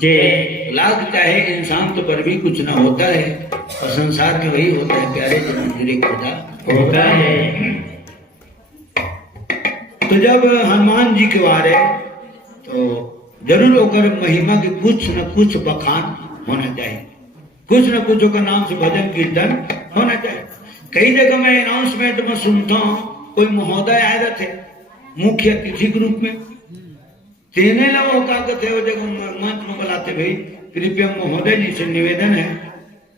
जे लाख चाहे इंसान तो पर भी कुछ ना होता है, और संसार में वही होता है प्यारे जन्म खुदा होता है। तो जब हनुमान जी के बारे तो जरूर होकर महिमा के कुछ न कुछ बखान होना चाहिए, कुछ न कुछ होकर नाम से भजन कीर्तन होना चाहिए। कई जगह मैं अनाउंसमेंट में सुनता हूँ कोई महोदय आए रहते मुख्य अतिथि के रूप में, तेने लोगों का कहते हो जगह मंच में बुलाते भाई कृपया महोदय जी से निवेदन है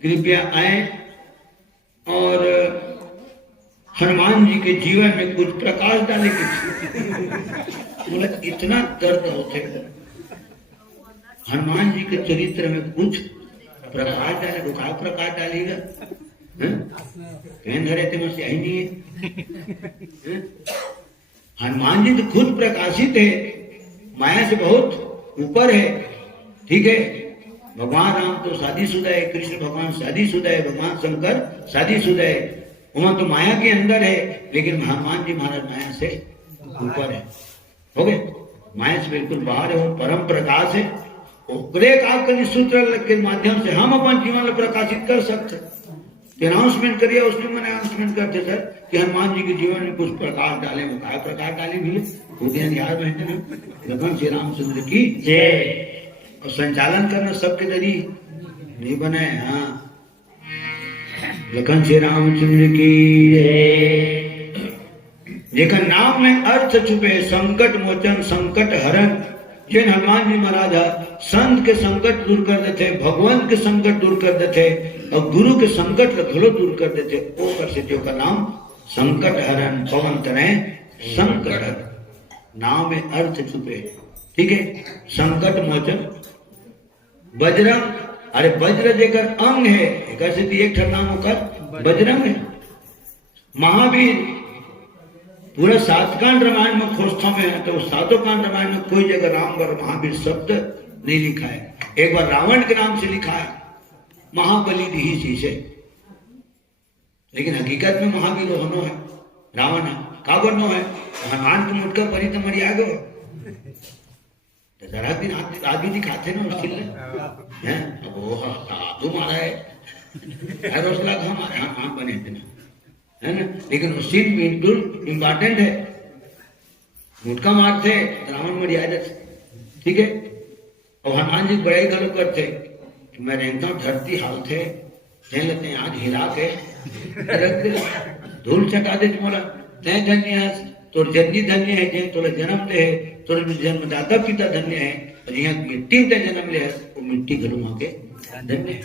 कृपया आए और हनुमान जी के जीवन में कुछ प्रकाश डाले की। बोला इतना दर्द होते हनुमान जी के चरित्र में कुछ प्रकाश डाले, रुका प्रकाश डालेगा कहीं धरे थे मत आई नहीं है। हनुमान जी तो खुद प्रकाशित है, माया से बहुत ऊपर है, ठीक है। भगवान राम तो शादीशुदा है, कृष्ण भगवान शादीशुदा है, भगवान शंकर शादीशुदा है, वहां तो माया के अंदर है, लेकिन हनुमान जी महाराज माया से ऊपर है, हो गए माया से बिल्कुल बाहर है, वो परम प्रकाश है। सूत्र के माध्यम से हम अपन जीवन में प्रकाशित कर सकते। अनाउंसमेंट करिए, उसमें मैंने अनाउंसमेंट करते सर कि हनुमान जी के जीवन में कुछ प्रकाश डाले, वो क्या प्रकाश डाले भी खुदियां याद रहते हैं। भगवान श्री रामचंद्र की जय। और संचालन करना सबके जरिए नहीं बनाए। हाँ, लखन श्री रामचंद्र की जय। नाम में अर्थ छुपे, संकट मोचन संकट हरण। जिन हनुमान जी महाराज संत के संकट दूर कर देते, भगवान के संकट दूर कर देते और गुरु के संकट रखलो दूर कर देते, वो कर सकते का नाम संकट हरण पवन तनय संकट। नाम में अर्थ छुपे, ठीक है। संकट मोचन बजरंग, अरे वज्र जेकर अंग है, कैसे एक नाम होकर बजरंग है। महावीर पूरा 7 कांड रामायण में खोजता में है, तो 7 कांड रामायण में कोई जगह राम और महावीर शब्द नहीं लिखा है। एक बार रावण के नाम से लिखा है, महाबली दी सी से, लेकिन हकीकत में महावीर होनो है, रावण है का बनो है। हनुमान के मुटका परी तो मरी आ गयो, जरा दिन आदमी दिखाते ना उसके लिए हैं, अब वो तू मारा है रोज लाख हम बने थे ना, है ना। लेकिन वो सीन बिल्कुल इम्पोर्टेंट है, मुटका मारते रावण मरी आ जाते, ठीक है। और हनुमान जी बड़ाई गलो करते कि मैं रहता हूँ धरती हाल थे लेते हैं आज हिला के धूल चटा दे तुम्हारा तय धन्य है, तोर जननी धन्य है, जे तोरा जन्म ले है, तोरे जन्मदाता पिता धन्य है, और यहाँ मिट्टी ते जन्म ले है, वो मिट्टी घलू वहां के धन्य है।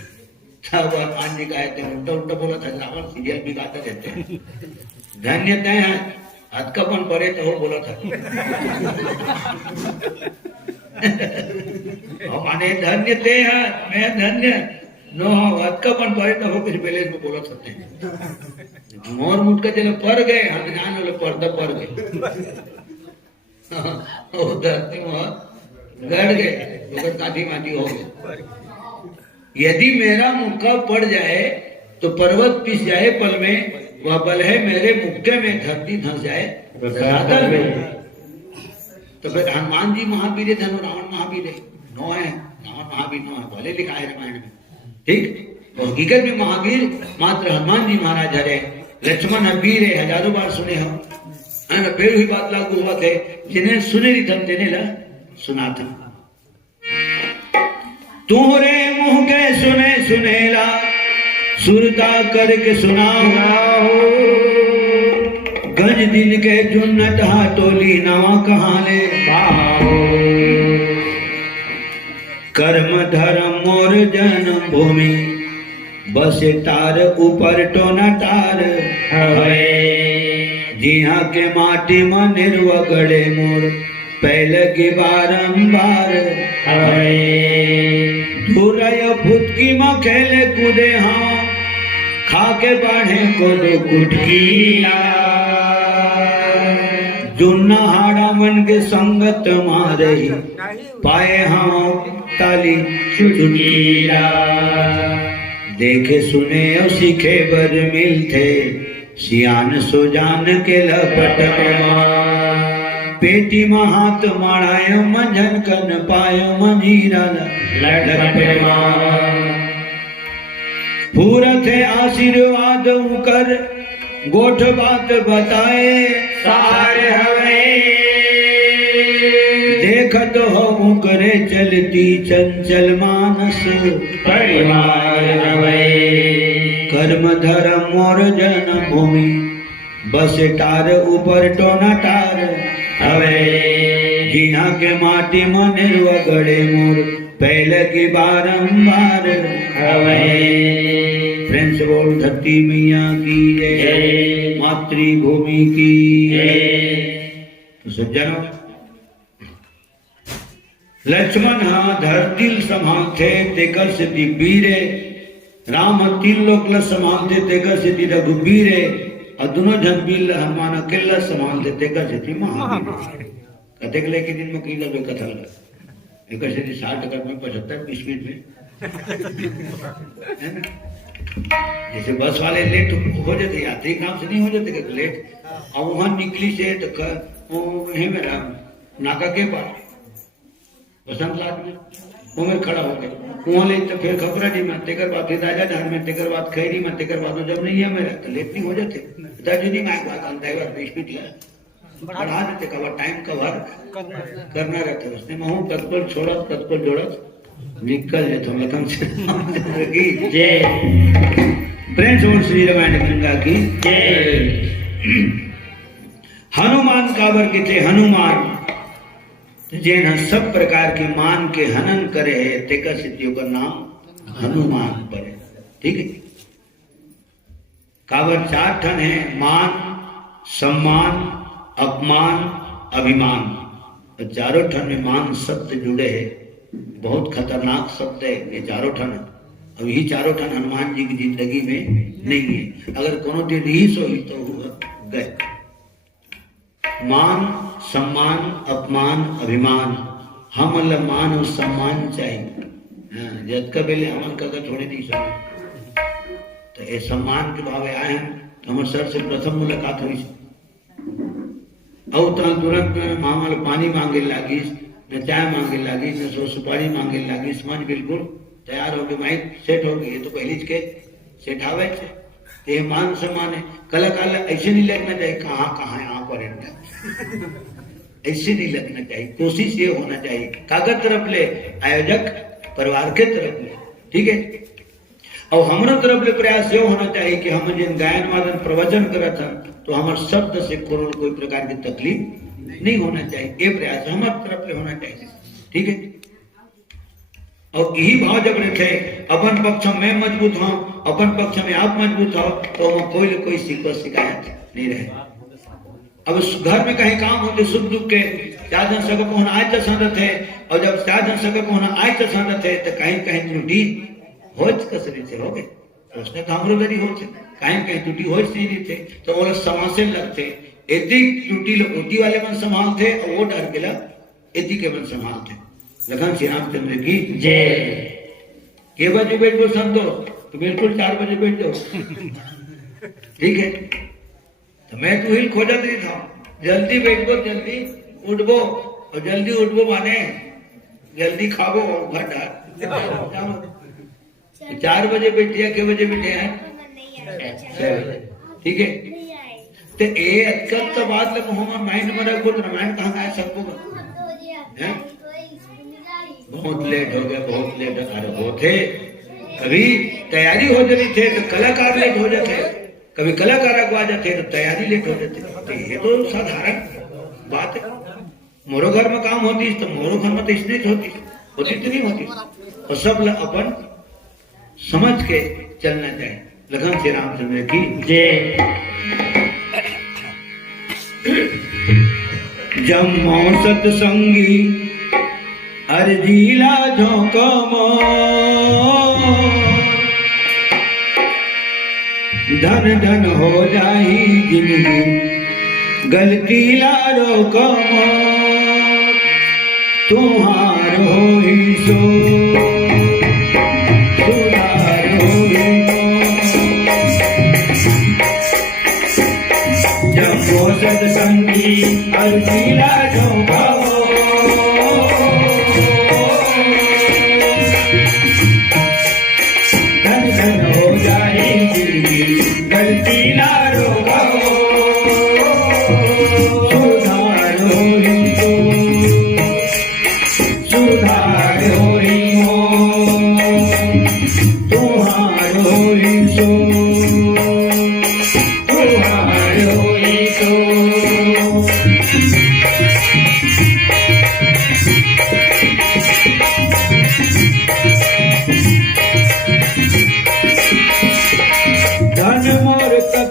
सब हनुमान जी कहते हैं, उल्टा उल्टा बोला था, रावण सीरियल भी गाते रहते हैं, धन्य तय है हाथ का पन पड़े तो हो बोला था माने धन्य ते है, मैं धन्य नो हाथ का पन पड़े तो हो कुछ पहले में बोला था। मोर मुट के चले पर गए, हम जान वाले पर्दा पर गए धरती में गड़ गए, तो काठी माटी हो गए। यदि मेरा मुक्का पड़ जाए तो पर्वत पिस जाए पल में, वह बल है मेरे मुक्के में, धरती धंस जाए रसातल में। तो फिर हनुमान जी महावीर है, धनु रावण महावीर है, नो है, रावण महावीर नो है, भले लिखा है रामायण में, ठीक। और हकीकत में महावीर मात्र हनुमान जी महाराज हरे, लक्ष्मण वीर है, हजारों बार सुने हम, है ना। फिर हुई बात लागू हुआ थे, जिन्हें सुनेरी धन देने ला सुना था। तुम्हारे मुंह के सुने सुनेला सुरता करके सुनाओ, गंज दिन के जुन्नत हाथोली नवा कहाने पाओ। कर्म धर्म मोर जन्म भूमि, बस तार ऊपर तो न तार है। जिहा के माटी में निर्वगड़े मोर पहले के बारंबार है। धुरय फुटकी में खेले कूदे हाँ, खाके बाढ़े को दो कुटकीला। जुन्ना हाड़ा मन के संगत मारे, पाए हाँ ताली चुटकीला। देखे सुने और सीखे बर मिलते, सियान सुजान के लपट पेटी में हाथ मारायो मंझन कन पायो मंजीरा पूरत है आशीर्वाद कर गोठ बात बताए सारे हवे देखत हो करे चलती चंचल मानस परिवार रवे कर्म धर्म और जन भूमि बस टार ऊपर टोना टार हवे जिहा के माटी मन वगड़े मोर पहले की बारंबार हवे। फ्रेंड्स बोल धरती मैया की जय, मातृभूमि की जय। तो सज्जनों, लक्ष्मण धरती संभालते तेकर सिद्धि बीरे, राम तीन लोक संभालते तेकर सिद्धि रघुबीरे, और दोनों जन बिल हनुमान अकेला संभालते तेकर सिद्धि महावीर। कथे के लेके दिन में की लगे कथा एक सिद्धि 60 में 75 20 मिनट में है ना। जैसे बस वाले लेट हो जाते, यात्री काम से नहीं हो जाते लेट, और वहां निकली से तो वही मेरा नाका के पास बसंत लाल में वो में खड़ा हो गया वहां ले, तो फिर खबर नहीं मैं तेकर बात राजा धार में तेकर बात खैरी में तेकर बात जब नहीं है मेरा तो लेट नहीं हो जाते पिताजी नहीं मैं बात अंत है 20 मिनट बढ़ा देते कवर टाइम कवर करना रहता है उसने मैं हूँ तत्पर छोड़त तत्पर जोड़त निकल जाता हूँ लखन से की जय। प्रेम श्री रामायण गंगा की जय। हनुमान काबर के थे हनुमान जेन सब प्रकार के मान के हनन करे है तेका सिद्धियों का नाम हनुमान पड़े। ठीक है, काबर 4 ठन है मान सम्मान अपमान अभिमान, और चारों ठन में मान शब्द जुड़े हैं, बहुत खतरनाक शब्द है ये चारों ठन। अब यही चारों ठन हनुमान जी की जिंदगी में नहीं है, अगर कोनो दिन रही सो ही तो गए। मान सम्मान अपमान अभिमान, हम मान और सम्मान चाहिए जद का बेले हमन का थोड़ी नहीं सके तो ये सम्मान के भाव आए हैं। हमारे सर से प्रथम मुलाकात हुई और तुरंत मामल पानी मांगे लागी न चाय मांगे लागी न सो सुपारी मांगे लागी, समझ बिल्कुल तैयार हो गए माइक सेट हो गई। ये तो पहली के सेट आवे ये मान सम्मान है। कलाकार ऐसे नहीं लगना चाहिए कहाँ कहाँ यहाँ पर ऐसे नहीं लगना चाहिए, कोशिश ये होना चाहिए कागज तरफ ले आयोजक परिवार के तरफ ले। ठीक है, और हमारे तरफ ले प्रयास ये होना चाहिए कि हम जिन गायन वादन प्रवचन करत हैं तो हमारे शब्द से कोई प्रकार की तकलीफ नहीं होना चाहिए, ये प्रयास हमारे तरफ ले होना चाहिए। ठीक है, और यही भाव जब रहते अपन पक्ष में मजबूत हो अपन पक्ष में आप मजबूत हो तो हम कोई शिकायत नहीं रहे। अब घर में कहीं काम होते सुख दुख के 4 जन सगक होना आज तो संगत है, और जब 4 जन सगक होना आज तो संगत है तो कहीं कहीं त्रुटि होच कसरी से हो गए तो उसने कामरो दरी होते कहीं कहीं त्रुटि होच नहीं थे तो वो लोग समासे लगते एती त्रुटि लोग ओती वाले मन संभालते और वो डर के लग एती के मन संभालते। लखन श्री रामचंद्र की जय। के बजे बैठ गो संतो तो बिल्कुल 4 बजे बैठ जाओ। ठीक है, तो मैं तो हिल खोजत नहीं था जल्दी बैठबो जल्दी उठबो, और जल्दी उठबो माने जल्दी खाबो और घर डाल 4 बजे बैठिया के बजे बैठे हैं। ठीक है, तो ये अक्कल तो बात लग हमारे माइंड में रखो तो रामायण कहाँ आया सबको बहुत लेट हो गया बहुत लेट। अरे होते कभी तैयारी हो जाती थे तो कलाकार लेट हो जाते, कभी कलाकार अगवा जाते तो तैयारी लेट हो जाती। तो ये तो साधारण बात है। मोरो घर में काम होती तो मोरो घर में तो इसलिए होती तो नहीं होती, और सब अपन समझ के चलना चाहिए। लखन श्री रामचंद्र की जय। जम्मो सत्संगी अर्जीला झोंको धन धन हो जाही जिंदगी गलती लारो को तुम्हार हो ही सो सुधार हो ही जब वो सत्संगी अर्जीला झोंको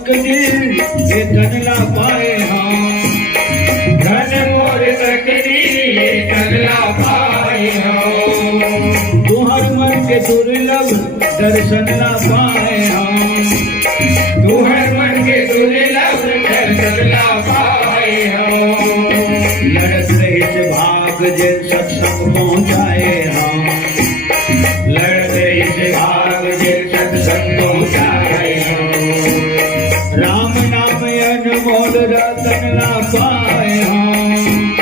सकती ये धन ला पाए हम, धन मोर सकती ये धन ला पाए हम। तुम्हार मन के दुर्लभ दर्शन ला पाए हम, तुम्हार मन के दुर्लभ दर्शन ला पाए हम। लड़त रहित भाग जे सत्संग पहुँचाए हम, लड़त रहित भाग जे सत्संग पहुँचाए हम। राम नाम अनमोल रतन ला पाए हम,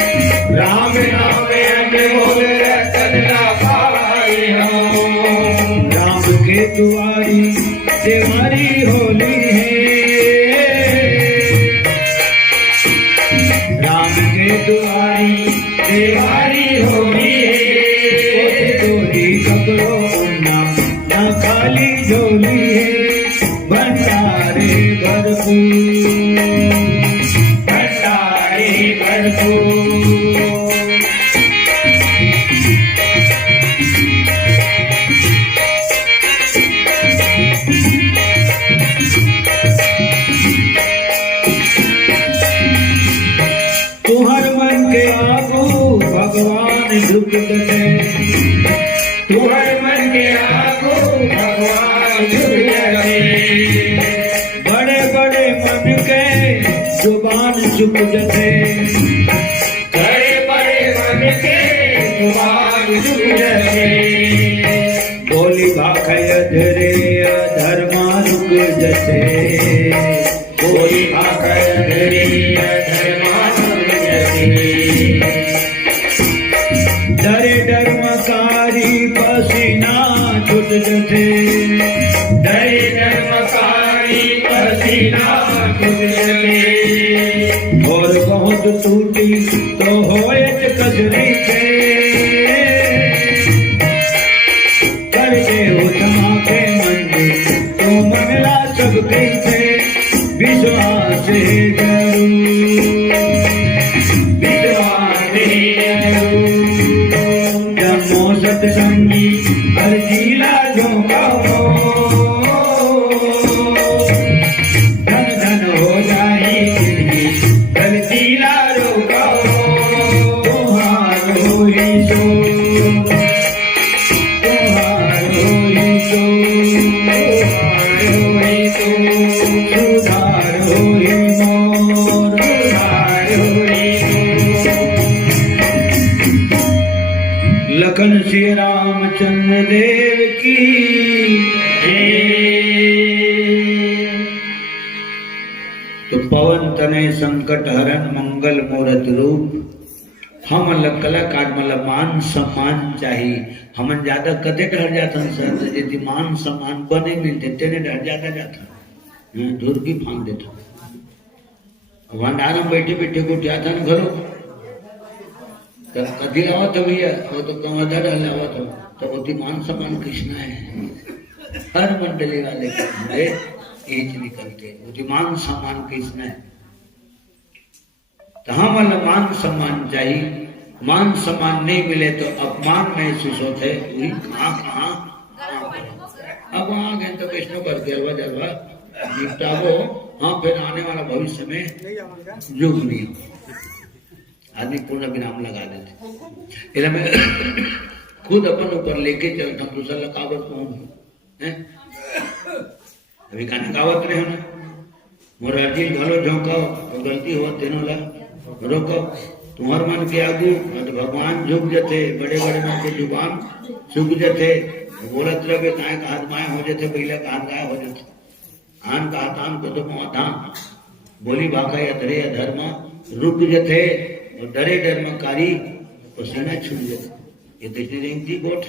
राम नाम अनमोल रतन ला पाए हम। राम के दुआरी देवारी होली है, राम के दुआरी देवारी होली है। गोरी कपड़ों ना खाली झोली है, भंडारे भरपूर, भंडारे भरपूर। तुम्हार मन के आगू भगवान झुक गए, तुम्हारे मन के आगो भगवान झुक गए। बड़े बड़े मन के जुबान झुक गए, बड़े बड़े मन के जुबान झुक गए। बोली भाखय धरे धर्मा रुक जते, बोली भाकर धरे धर्मा रुक जते। डरे धर्मकारी पसीना छूट जते, डरे धर्मकारी पसीना छूट जते। और बहुत टूटी तो होए कसरी के, करके उठमा के मंदिर तो मनला सब कैसे, विश्वास करूं विश्वास जमो सत्संगी अर्जीला झोंका हो, धन धन हो जाए जिंदगी गलतीला रोका हो। तुम्हारो ही सो, तुम्हारो ही सो, तुम्हारो ही सो, सुधारो ही मोर, सुधारो ही सो। लखन श्री रामचंद्र देव की जय। तो पवन तनय संकट हरण मंगल मूरत रूप, हम कलाकार मतलब मान सम्मान चाहिए। हमन ज्यादा कदे डर जाता सर, यदि मान सम्मान बने मिलते तेने डर जाता दूर की फांग देता। भंडारा में बैठे बैठे को जाता न घरो कभी लावा तो भैया वो तो कमादा लावा तो होती मान सम्मान कृष्ण है। हर मंडली वाले एज निकलते होती मान सम्मान कृष्ण है। तो हम वाला मान सम्मान चाहिए। मान सम्मान नहीं मिले तो अपमान महसूस होते वही कहाँ अब वहां गए तो वैष्णो कर जलवा जलवा निपटावो। हाँ फिर आने वाला भविष्य में युग नहीं आदमी पूर्ण विराम लगा देते। इसलिए मैं खुद अपन ऊपर लेके चलता हूँ दूसरा लकावत पहुंच अभी गाने गावत रहे ना मोर अर्जी घलो झोंकाओ तो गलती हो तेनों ला रोको तुम्हार मन के आगू तो भगवान झुक जाते बड़े बड़े मन के जुबान झुक जाते बोलत रहे गाय का हाथ माए हो जाते पहले का हाथ गाय हो जाते आन का हाथान को तो धान बोली भाखा या धरे या धर्म रुक जाते और डरे धर्मकारी और सेना छूट जाते। ये देखने रेंगती गोठ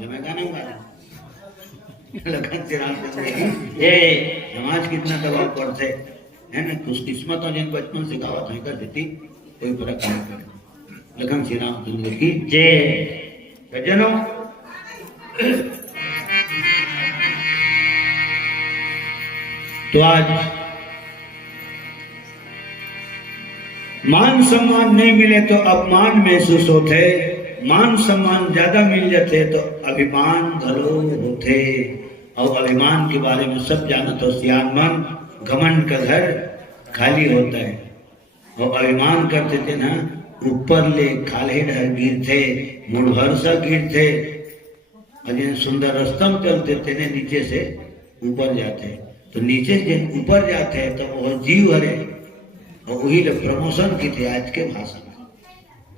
मैं गाना गा लखन से रामचंद्र ये समाज कितना दबाव पड़ते है ना खुशकिस्मत और जिन बचपन से गावा था कर देती कोई फर्क नहीं पड़े। लखन श्री रामचंद्र की जय। सज्जनों तो आज मान सम्मान नहीं मिले तो अपमान महसूस होते, मान सम्मान ज्यादा मिल जाते तो अभिमान घलो होते और अभिमान के बारे में सब जाना तो सियान मन घमंड का घर खाली होता है। और अभिमान करते थे ना, ऊपर ले खाले ढर गिर थे, मुड़ भरसा गिर थे, और सुंदर रस्तम चलते थे ने नीचे से ऊपर जाते। तो नीचे से ऊपर जाते हैं तो वो जीव हरे, और वही प्रमोशन की थे आज के भाषा में।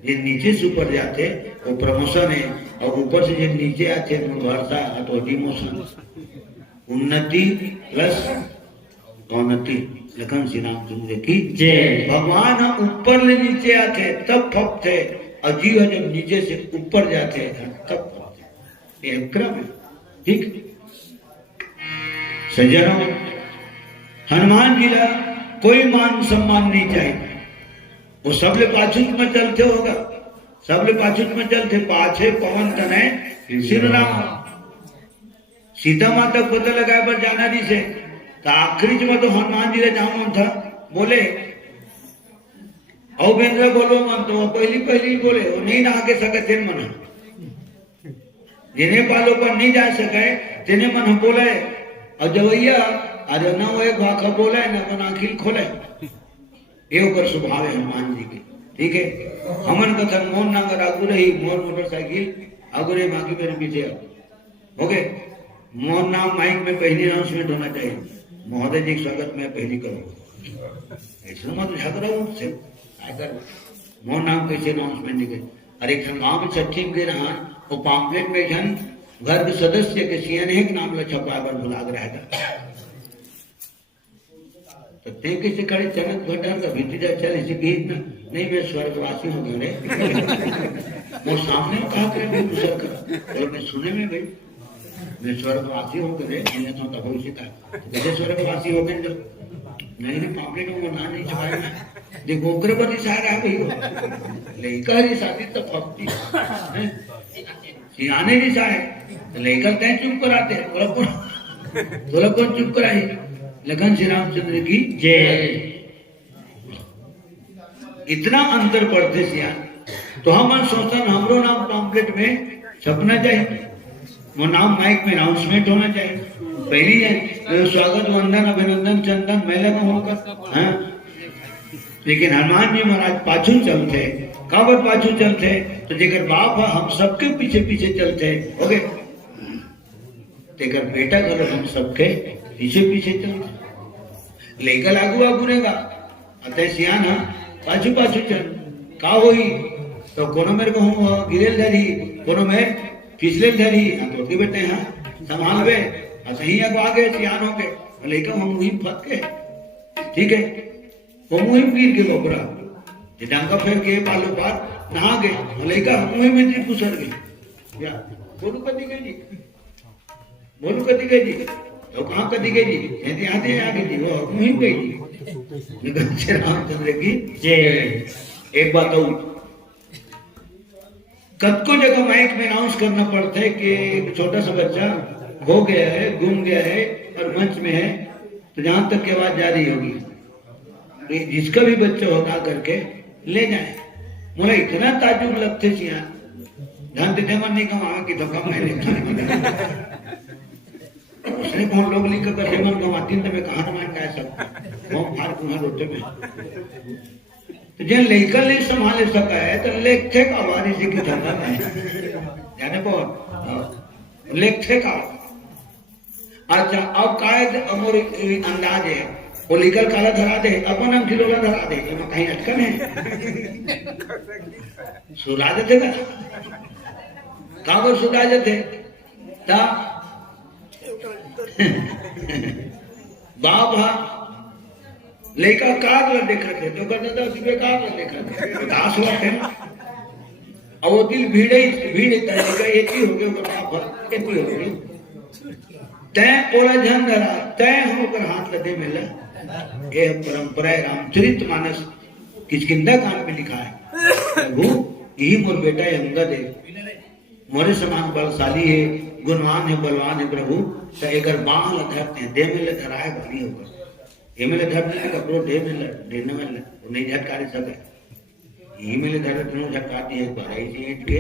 जे नीचे से ऊपर जाते वो प्रमोशन है, और ऊपर से जो नीचे आते मुड़भरसा तो डिमोशन। उन्नति प्लस अवनति। लखन श्री रामचंद्र की जय। भगवान हम ऊपर ले नीचे आते तब फपते, और जीव जब नीचे से ऊपर जाते तब फपते। ये क्रम है, ठीक। सज्जनों, हनुमान जी का कोई मान सम्मान नहीं चाहिए। वो सबले पाछूत में चलते होगा, सबले पाछूत में चलते, पाछे पवन तने सिर राम। सीता माता को पता लगाए पर जाना जी से, तो आखिरी में तो हनुमान जी ने जाना था, बोले औबेंद्र बोलो मन, तो पहली बोले वो नहीं ना आगे सके तेन मन, जिन्हें पालो पर नहीं जा सके तेने मन बोले। और जवैया अरे ना वो एक वाखा बोले ना अपन आखिल खोले, ये ऊपर स्वभाव है हनुमान जी के, ठीक है। हमन कथन मोर नागर आगू रही, मोर मोटरसाइकिल आगू रही, बाकी मेरे पीछे ओके। मोर नाम माइक में पहली अनाउंसमेंट होना चाहिए, महोदय जी स्वागत में पहली करो, ऐसा मत झगड़ा उनसे आकर मोर नाम कैसे अनाउंसमेंट निकले। अरे गाँव में छठी दे रहा, वो पाम्पलेट में जन घर के सदस्य के सीएनए के नाम छपा पर भुला रहेगा, तो ते कैसे खड़े चनक घटा का भीतर चल इसे गीत ना नहीं, मैं स्वर्गवासी हो गए मैं सामने कहा करे दूसर का, और मैं सुने में भाई मैं स्वर्गवासी हो गए, मैंने तो तब उसे कहा जैसे स्वर्गवासी हो गए, जब नहीं नहीं पापड़े को ना नहीं छपाया देखो उग्रपति सारा है भाई, लेकर शादी तो फपती सियाने जी साहब लेकर तय चुप कराते, थोड़ा कौन चुप कराई। लखन श्री रामचंद्र की जय। इतना अंतर पड़ते सियान, तो हम सोचता हमरो नाम पॉम्पलेट में छपना चाहिए, वो नाम माइक में अनाउंसमेंट होना चाहिए, पहली है स्वागत वंदन अभिनंदन चंदन मेले में होकर। हाँ? लेकिन हनुमान जी महाराज पाछू चलते, काबर पाछू चलते, तो जेकर बाप है हम सबके पीछे पीछे चलते, हो गए तेकर बेटा करो हम सबके पीछे पीछे चलते, लेकर आगू आगू रहेगा, अतः सियान पाछू पाछू चल का होई, तो कोनो मेरे को हूँ गिरेल धरी, कोनो में फिसले धरी, तो के बेटे हाँ संभाल वे, सही आगे सियान हो गए, लेकर हम वही फट के, ठीक है, वो मुहिम गिर के बकरा, डांगा फेर के पालो पार नहा गए, लेकर हम मुहिम में घुसर गए, या बोलू कदी गई जी, बोलू कदी गई जी, तो कहाँ कदी गई जी, कहते आते आगे जी, वो मुहिम गई जी। निकल श्री रामचंद्र की जय। एक बात और, कब को जगह माइक में अनाउंस करना पड़ता है कि एक छोटा सा बच्चा खो गया है, गुम गया है और मंच में है, तो जहां तक की आवाज जा रही होगी, जिसका भी बच्चा होता करके ले जाए। मुझे इतना ताजुब लगते सिया, जानते थे मन नहीं कहा कि तो कम है उसने कौन लोग लिख कर मन गवाती तो मैं कहा मान कह सकता वो फार कुमार होते में, तो जिन लेकर नहीं संभाले सका है तो लेखे का वारी जी की धर्म है जाने को लेखे का। अच्छा अब कायद अमर अंदाज है, वो लीगल काला धरा दे, अपन हम खिलौना धरा दे, ये कहीं अटकन है सुरा देते का काबर सुरा देते ता बाप लेकर कार ला देखा थे, तो करता था उसके कार ला देखा थे, दास हुआ थे, और वो दिल भीड़े तरीका एक ही हो गया, बाप एक ही हो गई, तय ओला झन धरा, तय हम ऊपर हाथ लदे मिला, ये परंपरा है रामचरित मानस किष्किंधा कांड में लिखा है, प्रभु यही मोर बेटा है अंगद है, मोरे समान बलशाली है, गुणवान है, बलवान है प्रभु, तो एक बाण धरते दे मिले धराए बनी होकर, ये मिले धरने कपड़ो दे मिले देने में वो नहीं झटका सके, ये मिले धर तीनों झटकाती है पढ़ाई ईट के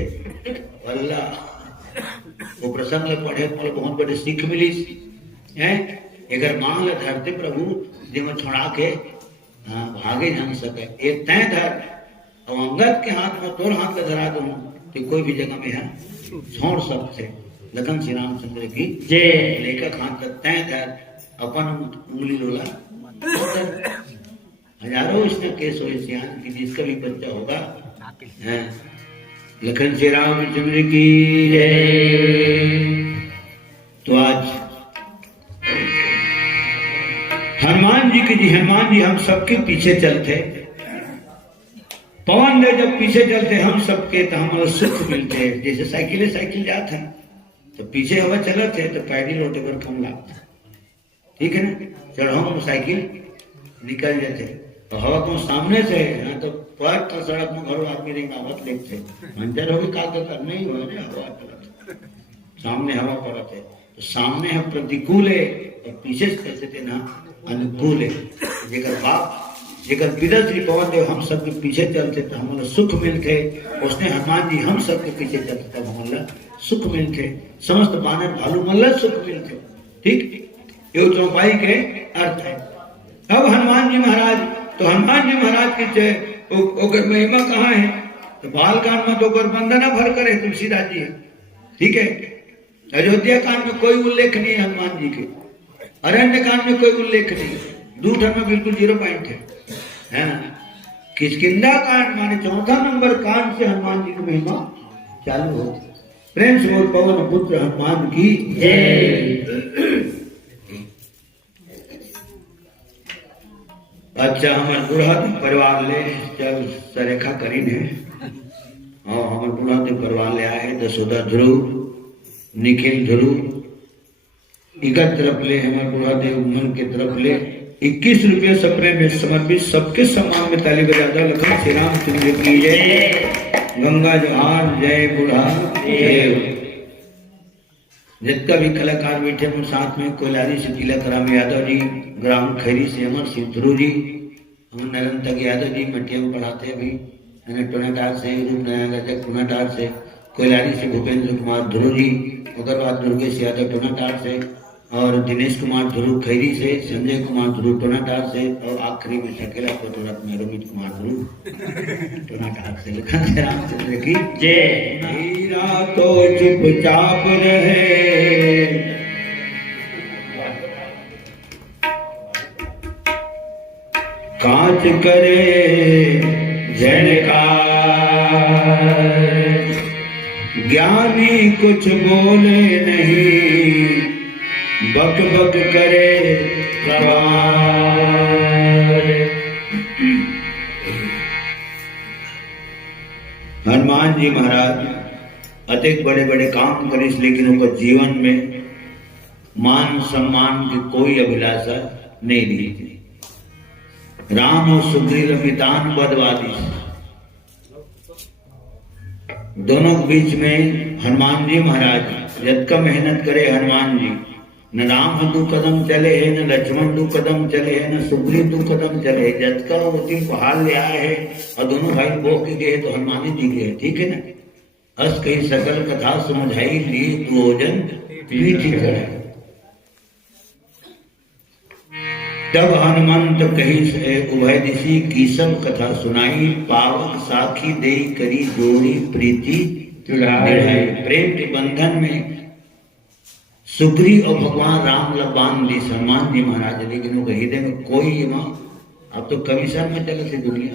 अल्लाह वो प्रसंग पढ़े बहुत बड़े सीख मिली है। अगर मांग ले धरते प्रभु जिम छोड़ा के भागे जन सके ये तय धर और अंगद के हाथ में तोर हाथ में धरा दूं तो कोई भी जगह में है छोड़ सकते लखन श्री रामचंद्र की जय। लेकर हाथ तक तय धर अपन उंगली लोला हजारों इसने केस हो सियान कि जिसका भी बच्चा होगा लखन श्री रामचंद्र की जय। तो आज हनुमान जी की जी हनुमान जी हम सबके पीछे चलते पवन देव जब पीछे चलते हम सबके तो हमारा सुख मिलते जैसे साइकिल जाते हैं तो पीछे हवा चलते तो पैदल होते पर कम लागते ठीक है ना चढ़ाओ साइकिल निकल जाते तो हवा को सामने से ना तो पर तो सड़क में घर आदमी रहेगा आवत लेते मंजर होगी का करना ही हो हवा चलते सामने हवा पड़ते तो सामने हम प्रतिकूल है और पीछे से कैसे थे ना अनुकूल है जेकर बाप जेकर पिता श्री पवन देव हम सबके पीछे चलते तो हमारा सुख मिलते उसने हनुमान जी हम सबके पीछे चलते तब हमारा सुख मिलते समस्त बानर भालू मल्ल सुख मिलते ठीक ये चौपाई के अर्थ है। अब हनुमान जी महाराज तो हनुमान जी महाराज की महिमा कहाँ है तो बाल कांड में तो वंदना भर करे तुलसीदास जी ठीक है। अयोध्या कांड में कोई उल्लेख नहीं है हनुमान जी के अरण्य कांड में कोई उल्लेख नहीं दूठ में बिल्कुल 0 पॉइंट है ना। किष्किंधा कांड माने 4था नंबर कांड से हनुमान जी की महिमा चालू होती प्रेम से बोल पवन पुत्र हनुमान की जय। अच्छा हमारे बूढ़ा परिवार ले चल सरेखा करीन है और हमारे बूढ़ा परिवार ले आए दसोदा ध्रुव निखिल ध्रुव इधर तरफ ले हमारे बूढ़ा देव मन के तरफ ले 21 रुपये सपने में समर्पित सबके सम्मान में ताली बजाता लखन श्री रामचंद्र की जय। गंगा जहार जय बूढ़ा देव। जितना भी कलाकार बैठे हैं साथ में कोयलारी से तिलक राम यादव जी ग्राम खैरी से अमर सिंह ध्रुव जी हम नरन तक यादव जी मटिया में पढ़ाते हैं अभी टोनाटार से रूपनारायण टोनाटार से कोयलारी से भूपेंद्र कुमार ध्रुव जी उधर बाद दुर्गेश यादव टोनाटार से और दिनेश कुमार ध्रुव खैरी से संजय कुमार ध्रुव टोनाटार से और आखिरी में शकेला फोटोरथ में रोमित कुमार ध्रुव टोनाटार से लखन श्री रामचंद्र की जय। हीरा तो चुपचाप रहे कांच करे झनकार ज्ञानी कुछ बोले नहीं बक बक करे प्रवार। हनुमान जी महाराज अधिक बड़े बड़े काम करे लेकिन उनका जीवन में मान सम्मान की कोई अभिलाषा नहीं थी। राम और सुग्रीव मितान बदवादी दोनों के बीच में हनुमान जी महाराज जब का मेहनत करे हनुमान जी न राम 2 कदम चले है न लक्ष्मण 2 कदम चले है न सुग्रीव 2 कदम चले है जब का वो दिन पहाड़ ले आए है और दोनों भाई बो के गए तो हनुमान जी गए ठीक है ना। अस कही सकल कथा समझाई ली तू ओजन पीठ करे तब हनुमंत कही से उभय दिशी की सब कथा सुनाई पावक साखी दे करी जोड़ी प्रीति प्रेम के बंधन में सुग्रीव और भगवान राम लबान दी हनुमान जी महाराज लेकिन उनके हृदय में कोई अब तो कमीशन में चले थे दुनिया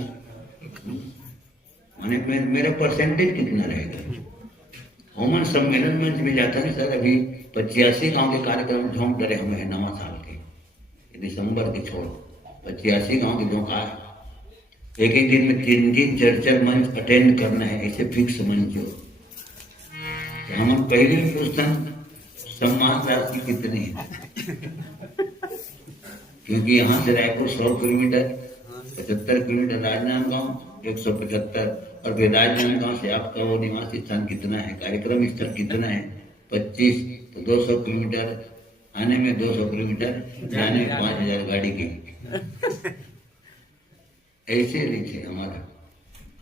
माने मेरा परसेंटेज कितना रहेगा। कॉमन सम्मेलन में भी जाता नहीं सर अभी 85 गांव के कार्यक्रम झोंक करे हमें 9 साल के दिसंबर के छोड़ 85 गांव की धोखा है। एक दिन में 3 चर्चा मंच अटेंड करना है ऐसे फिक्स मंच हो हम पहले भी पूछते सम्मान राशि कितनी है क्योंकि यहाँ से रायपुर 100 किलोमीटर 75 किलोमीटर राजनांदगांव 175 और फिर राजनांदगांव से आपका वो निवासी स्थान कितना है कार्यक्रम स्थल कितना है 25 तो 200 किलोमीटर आने में 200 किलोमीटर जाने में 5000 गाड़ी की ऐसे लिखे हमारा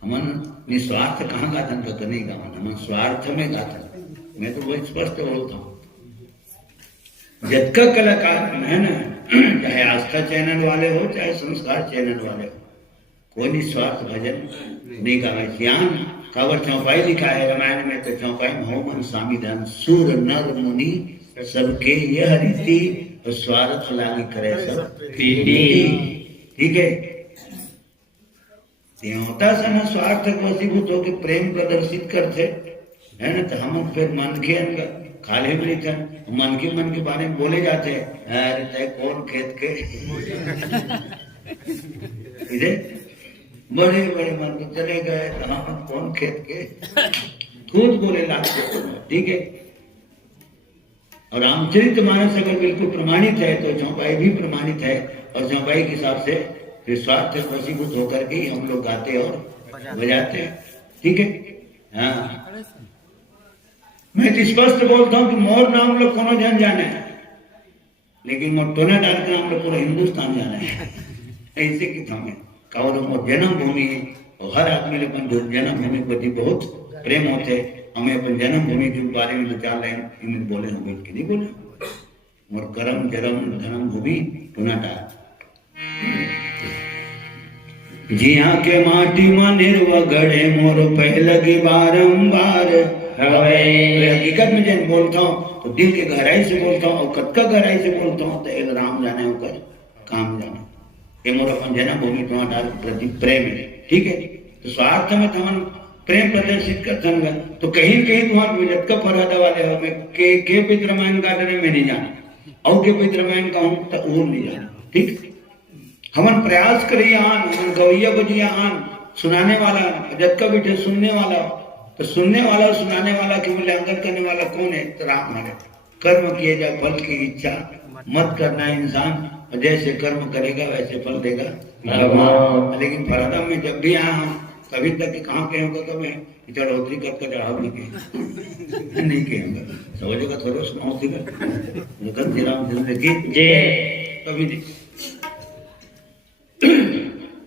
हमन निस्वार्थ कहाँ गाथन तो नहीं गावन हमन स्वार्थ में गाथन मैं तो बहुत स्पष्ट बोलता हूँ जब का कलाकार है ना, चाहे आस्था चैनल वाले हो चाहे संस्कार चैनल वाले हो, कोई निस्वार्थ भजन नहीं गावे। ध्यान कावर चौपाई लिखा है रामायण में, तो चौपाई में हो मन स्वामी धन सूर नर मुनि सबके यह रीति और स्वार्थ लागी करे सब प्रीति। ठीक है, देवता से न स्वार्थ वशीभूत होकर प्रेम प्रदर्शित करते है ना, तो हम फिर मन के खाली भी नहीं था, मन के बारे में बोले जाते हैं, अरे तय कौन खेत के इधे बड़े बड़े मन तो चले गए, तो हम कौन खेत के खुद बोले लागते। ठीक है, और रामचरित मानस अगर बिल्कुल प्रमाणित है तो चौपाई भी प्रमाणित है, और चौपाई के हिसाब से फिर स्वार्थ वशीभूत होकर के ही हम लोग गाते और बजाते हैं। ठीक है, हाँ, मैं तो स्पष्ट बोलता हूँ कि मोर नाम लोग कोनो जन जाने है, लेकिन मोर टोना डाल के नाम लोग पूरा हिंदुस्तान जाना है। ऐसे की था मैं कावड़ मोर जन्म भूमि है, और हर आदमी लोग अपन जन्म भूमि के प्रति बहुत प्रेम होते, हमें अपन जन्म भूमि के बारे में तो चार लाइन इनमें बोले, हम बैठ के नहीं बोले। मोर करम जन्म धर्म भूमि टोना डाल, जिया के माटी में निर्व गढ़े मोर पहलगी बारंबार। हकीकत में जब बोलता हूँ तो दिल के गहराई से बोलता हूँ, और कटका गहराई से बोलता हूँ, तो एक राम जाने होकर काम जाने, ये मोर अपन जन्म भूमि टमाटर प्रति प्रेम है। ठीक है, तो स्वार्थ में तमन प्रेम प्रदर्शित कर, तो कहीं कहीं वहां जटका फरहादा वाले हो, मैं के पित रामायण का डरे में नहीं जाना, और के पित रामायण का हूँ तो वो नहीं जाना। ठीक, हमन प्रयास करिए आन, हमन गवैया बजिया आन, सुनाने वाला जटका बैठे सुनने वाला, तो सुनने वाला और सुनाने वाला के मूल्यांकन करने वाला कौन है? तो राम है। कर्म किए जा फल की इच्छा मत करना इंसान, और जैसे कर्म करेगा वैसे फल देगा भगवान। लेकिन फरादा में जब भी आया हम कभी तक कहाँ के होगा, कब है चढ़ोतरी कर चढ़ाव नहीं के नहीं कहेंगे, समझोगा थोड़ा सुनाओ राम जिंदगी कभी नहीं।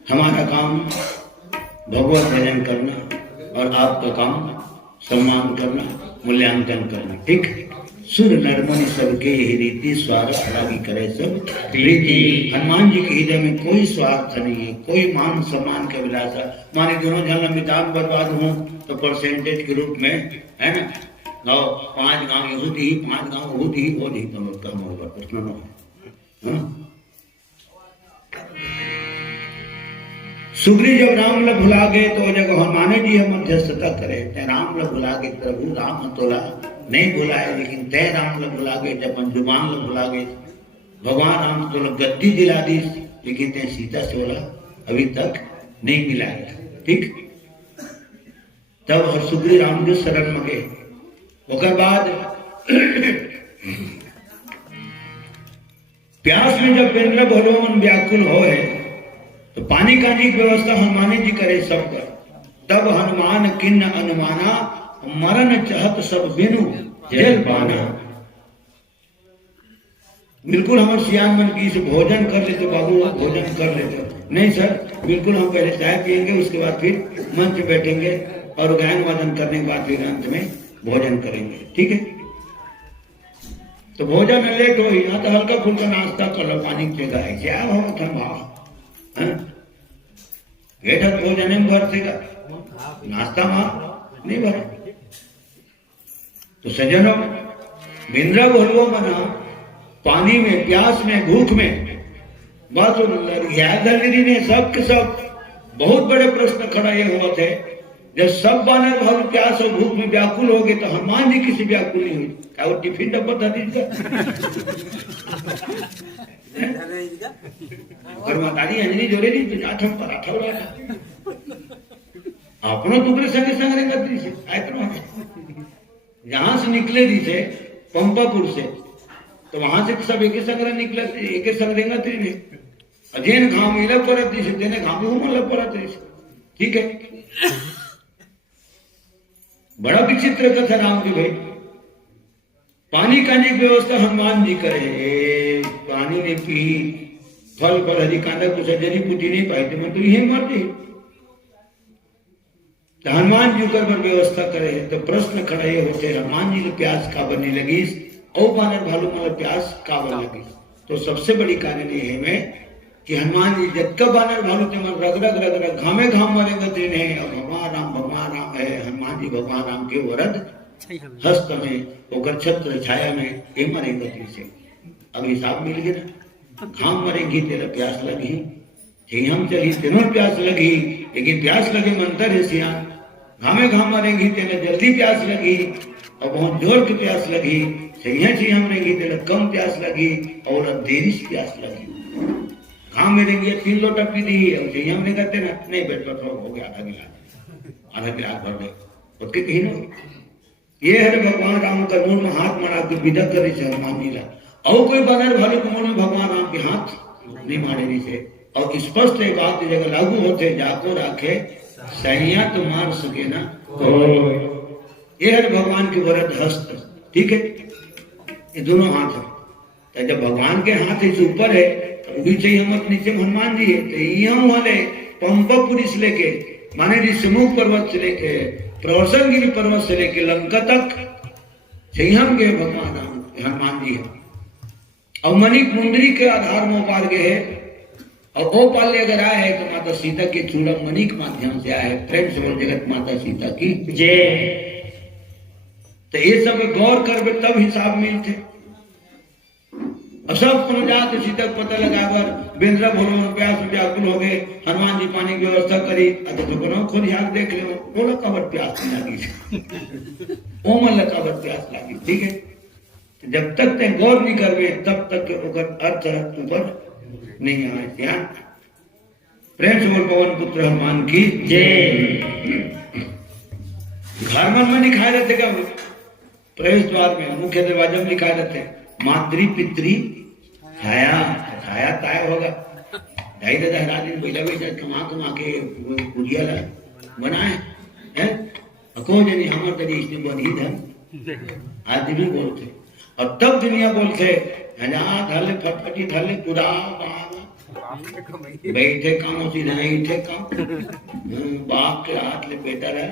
हमारा काम भगवत भजन करना, और आपका काम सम्मान करना, मूल्यांकन करना। ठीक, सुर नरमनि सबके ही रीति, स्वार्थ लागी करे सब प्रीति। हनुमान जी के हृदय में कोई स्वार्थ नहीं है, कोई मान सम्मान का विलासा। माने दोनों जन अमिताभ बर्बाद हो तो परसेंटेज के रूप में है ना, गाँव 5 गाँव यहूदी, 5 गाँव यहूदी, वो नहीं तो कम होगा प्रश्न। सुग्री जब राम ल भुला गए तो जगह हनुमान जी मध्यस्थता करे, तय राम ल भुला गए प्रभु राम तोला नहीं भुलाए, लेकिन तय राम ल भुला गए, जब अंजुमान ल भुला गए, भगवान राम तो गद्दी दिला दी, लेकिन तय सीता से बोला अभी तक नहीं मिलाया। ठीक, तब हर सुग्री राम जो शरण में गए, उसके बाद प्यास में जब बेंद्र भगवान व्याकुल होए, तो पानी का की व्यवस्था हनुमान जी करे सब कर। तब हनुमान किन्न अनुमाना, मरण चाहत सब बिनु जेल पाना। बिल्कुल हम सियान मन की से भोजन कर लेते बाबू, भोजन कर लेते नहीं सर, बिल्कुल हम पहले चाय पियेंगे, उसके बाद फिर मंच बैठेंगे, और गायन वादन करने के बाद फिर अंत में भोजन करेंगे। ठीक है, तो भोजन में लेट हो, यहाँ तो हल्का फुल्का नाश्ता कर लो, पानी पीगा, क्या हो था बैठक भोजन में भर देगा, नाश्ता वहां नहीं भरा। तो सज्जनों, बिंद्रा बोलो मना पानी में, प्यास में, भूख में, बात यादगिरी ने सब के सब बहुत बड़े प्रश्न खड़ा ये हुआ थे। जब सब बानर भालू प्यास और भूख में व्याकुल हो गए, तो हनुमान जी किसी व्याकुल नहीं हुई। क्या वो टिफिन डब्बा था कर्मचारी अंजनी जोड़े नहीं आठम पराठा उड़ा अपनो टुकड़े संगे संग रेंगती से जहां से निकले दी से पंपापुर से, तो वहां से सब एक संग निकले, एक संग रेंगती ने अजेन घाव मिला परत से तेने घाव मिला परत से। ठीक है, बड़ा विचित्र कथा राम की भाई। पानी का व्यवस्था हनुमान जी करे, पानी ने पी, फल फल हरी कांदा कुछ जरी पूटी नहीं पाई, तो मतलब यही मर गई। हनुमान जी ऊपर पर व्यवस्था करे, तो प्रश्न खड़े होते, हनुमान जी को प्यास का बनने लगी, औ बानर भालू मतलब प्यास कावर लगी। तो सबसे बड़ी कारण ये है में कि हनुमान जी जग बानर भालू ते मन रग रग रग रग घामे घाम मरे गति ने भगवान राम है। हनुमान जी भगवान राम के वरद हस्त में ओकर छत्र छाया में ए मरे गति से। अब हिसाब मिल गया ना, घाम मरेंगी तेरा प्यास लगी, हम चली तेनों प्यास लगी, लेकिन प्यास लगे मंतर है सिया। घामे घाम मरेंगी तेने जल्दी प्यास लगी और बहुत जोर की प्यास लगी, सही हम रहेंगी तेने कम प्यास लगी और अब देरी से प्यास लगी। घाम में रहेंगे 3 लोटा पी दी और सही हमने कहते ना नहीं बेट हो गया आधा गिलास भर दे उसके कहीं ना। ये है भगवान राम का मुंह में हाथ मारा के विदा करे से हनुमान जी ला और कोई बानर भालू के मुंह में भगवान राम के हाथ नहीं मारे नहीं से। और स्पष्ट एक बात जगह लागू होते जाको राखे सैया तो मार सके ना। ये है भगवान के वरद हस्त, ठीक है, ये दोनों हाथ है। तो जब भगवान के हाथ इस ऊपर है तो नीचे हम नीचे हनुमान जी है। तो यहाँ वाले पंपापुरी से लेके माने जी समूह पर्वत से लेके प्रवर्षणगिरी पर्वत से लेके लंका तक संयम के भगवान हनुमान जी है। और मणिक मुंदरी के आधार में पार गए है और वो पाल्य अगर आए है तो माता सीता के चूड़न मणिक माध्यम से आए है। प्रेम से बोल जगत माता सीता की जय। तो ये सब गौर कर तब हिसाब मिलते और सब जात सीता को पता लगा कर बेंद्रा भोलो प्यास व्याकुल हो गए। हनुमान जी पानी की व्यवस्था करी तो खुद याद देख ले बोला कबर प्यास लगी ओ मन कबर प्यास लगी, ठीक है। तो जब तक ते गौर नहीं करवे तब तक अर्थ ऊपर नहीं आए। ध्यान प्रेम से बोल पवन पुत्र हनुमान की जय। घर मन में लिखा रहते क्या प्रवेश द्वार में मुख्य दरवाजे में लिखा रहते मातृ पितृ छाया छाया ताय होगा ढाई दादा रात बैठा बैठा कमा के पुरिया ला बनाए हैं को जनी हमर तरी इसने बनी धन आज भी बोलते और तब दुनिया बोलते धले फटफटी धले पूरा बैठे काम होती नहीं थे काम बाप के हाथ ले बेटा रहा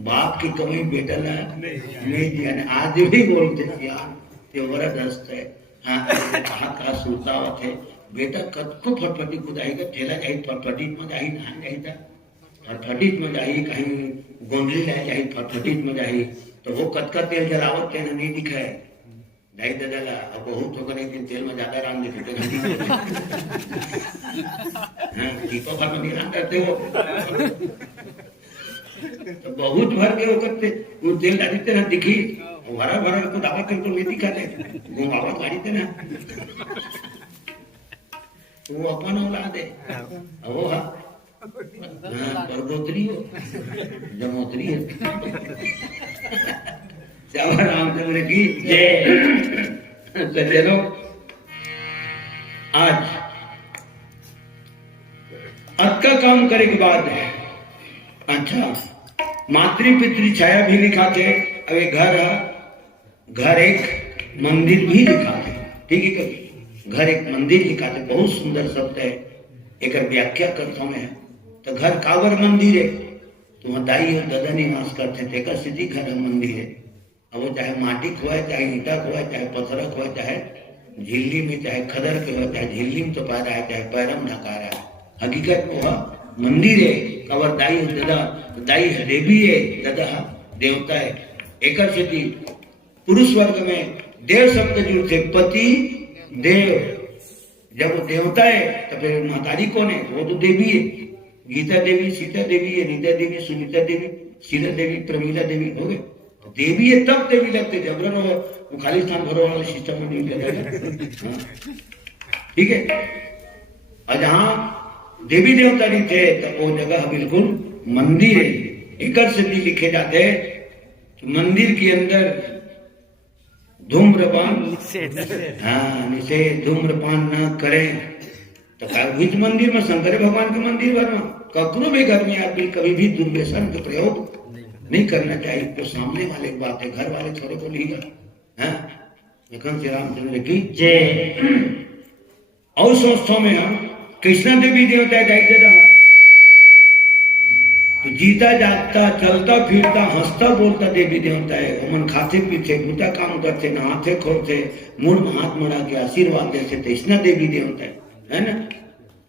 बाप की कमी बेटा नहीं जी आज भी बोलते यार ते वरद हस्त है। हाँ कहा सुरतावत है बेटा कद को फटफटी कुदाएगा ठेला जाए फटफटीत में जाही नहान जाही था फटफटीत में जाही कहीं गोंडली ले जाही फटफटीत में जाही तो वो कद का तेल जलावत के नहीं दिखाए ढाई दादा अब बहुत होकर एक दिन तेल में ज्यादा राम दिखे दीपो भर में निराम करते हो तो बहुत भर के होकर वो तेल डालते ना दिखी भरा भरा को दावा करके नहीं दिखा दे घुमावत गाड़ी थे ना वो अपन औलाद है वो हाँ परगोत्री हो जमोत्री है। श्यामा रामचंद्र की जय। चलो आज का काम करे के बाद है अच्छा मातृ पितृ छाया भी लिखा थे। अब एक घर एक मंदिर भी लिखा थे, ठीक है। कभी घर एक मंदिर लिखा थे बहुत सुंदर शब्द है एक व्याख्या करता में है। तो घर कावर मंदिर है तो वहां दाई और दादा निवास करते थे का सीधी घर मंदिर है। अब वो चाहे माटी खोए चाहे ईटा खोए चाहे पत्थर खोए चाहे झिल्ली में चाहे खदर के हो चाहे झिल्ली में तो पा रहा है चाहे पैरम ढका रहा है हकीकत में वह मंदिर है। कवर दाई और दादा दाई देवी है दादा देवता है। एक पुरुष वर्ग में देव शब्द जुड़ते पति देव। जब वो देवता है तो फिर महतारी कौन है वो तो देवी है। गीता देवी सीता देवी है रीता देवी सुनीता देवी सीता देवी प्रमीला देवी हो गए तो देवी है तब देवी लगते जबरन वो खाली स्थान भरो वाले सिस्टम में नहीं लगेगा, ठीक है। और जहाँ देवी देवता नहीं थे तो वो जगह बिल्कुल मंदिर है। एक से भी लिखे जाते मंदिर के अंदर धूम्रपान निषेध धूम्रपान न करें। तो बीच मंदिर में शंकर भगवान के मंदिर भर में ककरो भी घर में आदमी कभी भी दुर्व्यसन का प्रयोग नहीं करना चाहिए। तो सामने वाले की बात है घर वाले छोरे को लिया श्री रामचंद्र की जय। और संस्थाओं में हम कृष्णा देवी देवता गाय दे रहा तो जीता जागता चलता फिरता हंसता बोलता देवी देवता है। हमन खाते पीते भूता काम करते नहाते खोते मूड में हाथ मड़ा के आशीर्वाद देते तैसना देवी देवता है ना।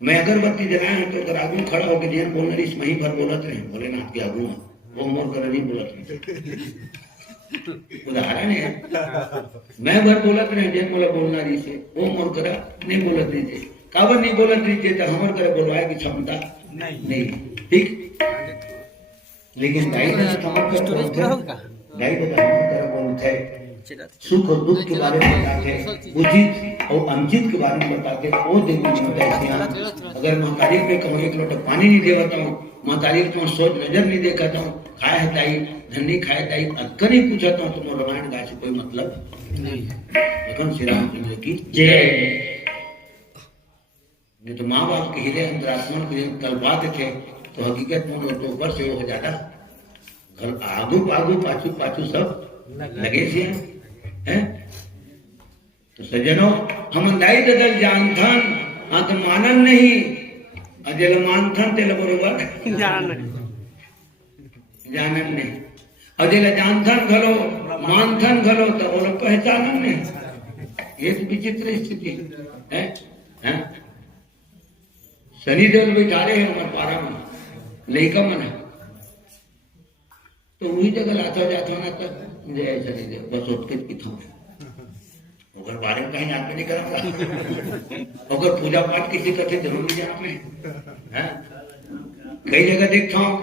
मैं अगरबत्ती जलाए तो अगर आगू खड़ा होकर जैन बोलना इस मही भर बोलत रहे भोलेनाथ के आगू वो मोर कर नहीं बोलत रहे। उदाहरण है मैं भर बोलत रहे जैन बोला बोलना रही से वो मोर करा नहीं बोलत रही थे काबर नहीं बोलत रही थे तो हमर करे बोलवाए की क्षमता नहीं ठीक। लेकिन गाई ने समझ कर गाई को बोलते सुख और दुख के बारे में बताते उचित और अनुचित के बारे में बताते वो देवी देवता। अगर महतारी पे कहूँ एक लोटा पानी नहीं देवता हूँ महतारी को सोच नजर नहीं देखता हूँ खाए है ताई धनी खाए ताई अक्कर नहीं पूछता हूँ तो मोर रामायण गाय से कोई मतलब नहीं। लेकिन श्री रामचंद्र की जय। नहीं तो माँ बाप के हृदय अंतरात्मा को कलवाते थे तो हकीकत में तो ऊपर से हो जाता आगू पाछू पाछू सब लगे से हैं। तो सज्जनों हम अंधाई ददल जानथन हाँ तो मानन नहीं अजल मानथन तेल बरोबर जानन नहीं अजल जानथन घलो मानथन घलो तो वो लोग पहचानन नहीं। ये तो विचित्र स्थिति है। शनिदेव बैठारे हैं हमारे पारा में लड़का मन है तो वही जगह लाता जाता ना तब जय शनिदेव बस उठ के पिता अगर बारे में कहीं याद नहीं करूंगा अगर पूजा पाठ किसी करते जरूर नहीं जाना मैं कई जगह देखता हूँ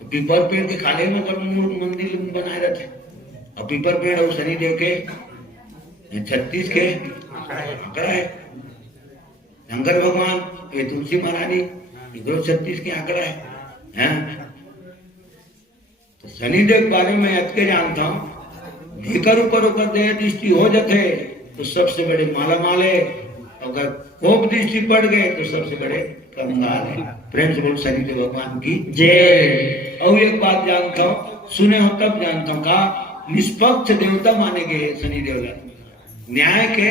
तो पीपर पेड़ के खाले में कर मंदिर बनाए रहते और पीपर पेड़ और शनिदेव के 36 के आंकड़ा है। शंकर भगवान ये तुलसी महारानी इधर 36 के आंकड़ा है। तो शनिदेव के बारे में अटके जानता हूँ भीकर ऊपर दे दृष्टि हो जाते तो सबसे बड़े माला माले अगर कोप दृष्टि पड़ गए तो सबसे बड़े कंगाल है। प्रेम से बोल शनिदेव भगवान की जय। और एक बात जानता हूँ सुने हो तब जानता हूँ कहा निष्पक्ष देवता माने गए शनिदेव न्याय के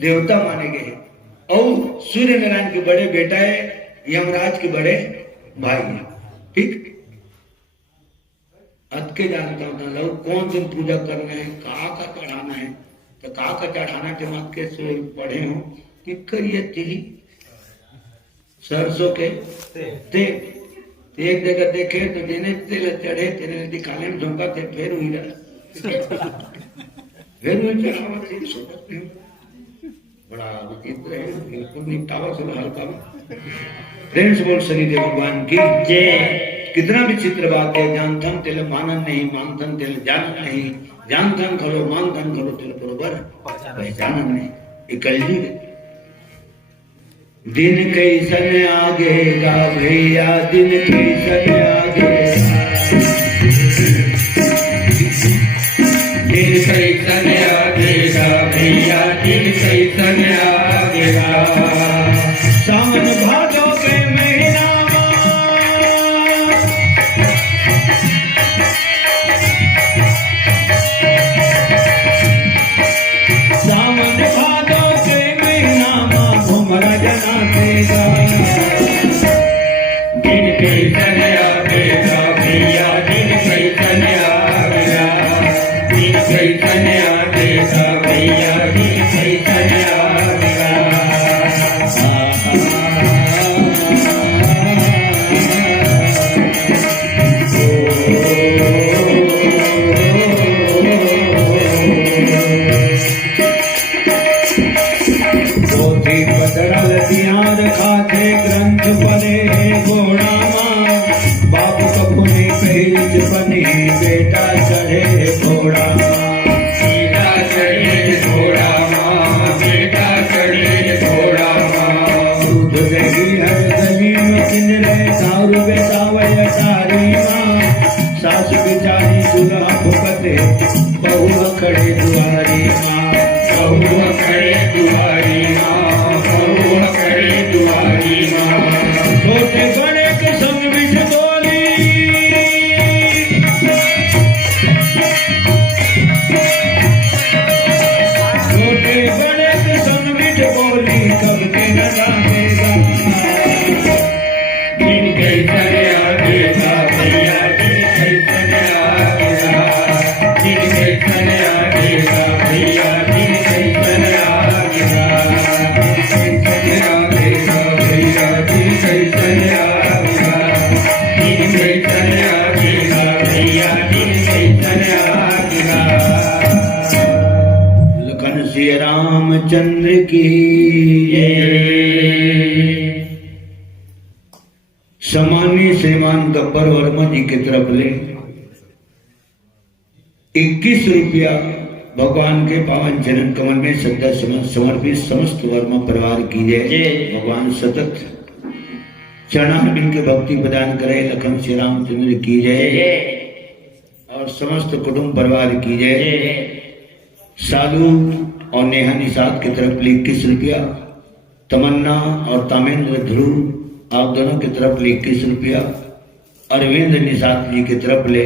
देवता माने गए और सूर्य नारायण के बड़े बेटा है यमराज के बड़े भाई है। ठीक अत के जानता हूँ लोग कौन दिन पूजा करना है कहा का चढ़ाना है तो कहा का चढ़ाना के मत के सो पढ़े हो कि करिए तिली सरसों के तेल एक जगह देखे तो देने तेल चढ़े तेरे दिखाने में झोंका थे फिर हुई फिर हुई चढ़ावा बड़ा विचित्र है बिल्कुल निपटावा से हल्का प्रेम से बोल शनिदेव भगवान की जय। कितना विचित्र बात है जानथन तेल मानन नहीं मानथन तेल जानन नहीं जानथन खड़ो मानथन खड़ो तेल बरोबर पहचानन नहीं। एक दिन कैसन आगेगा भैया दिन कैसन आगेगा दिन कैसन आगेगा भैया दिन कैसन आगेगा। सावन भादो के महीना सावन भादो के महीना में घुमरा जना देगा दिन कैसन आगेगा भैया दिन कैसन आगेगा दिन कैसन आगेगा भैया दिन कैसन आगेगा। खाते ग्रंथ परे घोड़ा बाप कपुनी पहच बनी बेटा चढ़े घोड़ा बेटा चढ़े घोड़ा बेटा चढ़े घोड़ा दूध गई हर गली में किन्ने दारू बेचावय सारी सास बेचारी दूल्हा भुगते बहु खड़े दुआरी बहु खड़े दुआरी छोटे बड़े के संग बिठ बोली छोटे बड़े के संग बिठ बोली कब के न जाएगा दिन कैसन आगेगा सम्मानीय श्रीमान गब्बर वर्मा जी की तरफ ले 21 रुपया भगवान के पावन चरण कमल में श्रद्धा समर्पित समस्त वर्मा परिवार की जय। भगवान सतत चरणारविंद के भक्ति प्रदान करे। लखन श्री रामचंद्र की जय और समस्त कुटुंब परिवार की जय। सालू और नेहा निषाद की तरफ ले 21 रुपया। तमन्ना और तामेंद्र ध्रुव आप दोनों की तरफ ले 21 रुपया। अरविंद निषाद जी की तरफ ले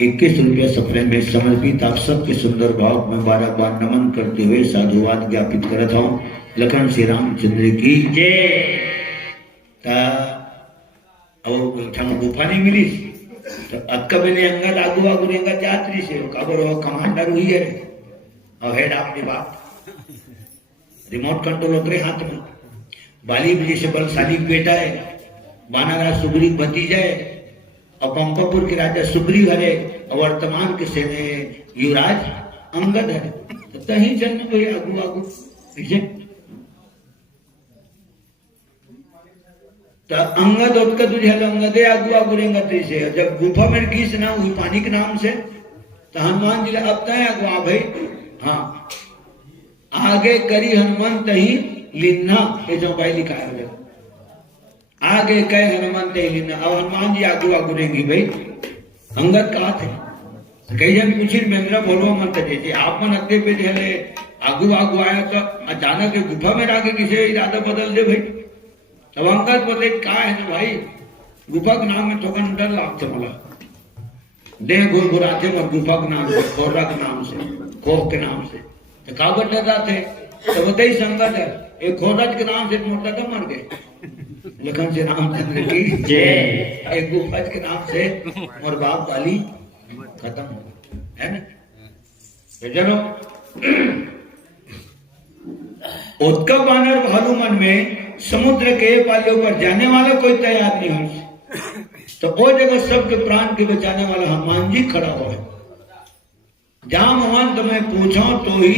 21 रुपया सफल में समर्पित। आप सबके सुंदर भाव में बार बार नमन करते हुए साधुवाद ज्ञापित करता हूँ। लखन श्री रामचंद्र की जय। गुफा नहीं मिली तो अक्का मैंने अंगद आगू आगू अंगद यात्री से खबर हो कमांडर हुई है और हेड ऑफ द बात रिमोट कंट्रोल होते हाथ में। बाली जैसे बलशाली बेटा है, बानाराज सुग्रीव भतीजा है और पंपापुर के राजा सुग्रीव है और वर्तमान के सेने युवराज अंगद है। तो तही जन्म हुए आगू आगू पीछे तो अंगद उत्का तुझे अंगदे आगू आगू रेंगा से। जब गुफा में घीस ना हुई पानी के नाम से तो हनुमान जी अब तय अगवा भाई हाँ आगे करी हनुमान तही लिन्ना ये जो भाई लिखा है आगे कहे हनुमान तही लिन्ना। अब हनुमान जी आगू आगू रेंगी भाई अंगद कहा थे कई जन पूछी मेमरा बोलो मत जैसे आप मन अगले पे ढेले आगू आगू आया तो अचानक गुफा में आके किसी इरादा बदल दे भाई। अब अंगद बोले क्या है ना भाई गुफा के नाम में थोड़ा डर लगते मला देह घुर घुराते मत गुफा के नाम से खोरा के नाम से खोफ के नाम से तो काबट डर थे तो वो ही संगत है एक खोरज के नाम से मोटा तो मर गए। लखन से रामचंद्र की जय। एक गुफा के नाम से और बाप वाली खत्म हो है ना। तो चलो उत्का बानर भालू मन में समुद्र के पालियों पर जाने वाला कोई तैयार नहीं हो तो वो जगह सबके प्राण के बचाने वाला हनुमान जी खड़ा हो है। जहां मोहन तुम्हें पूछो तो ही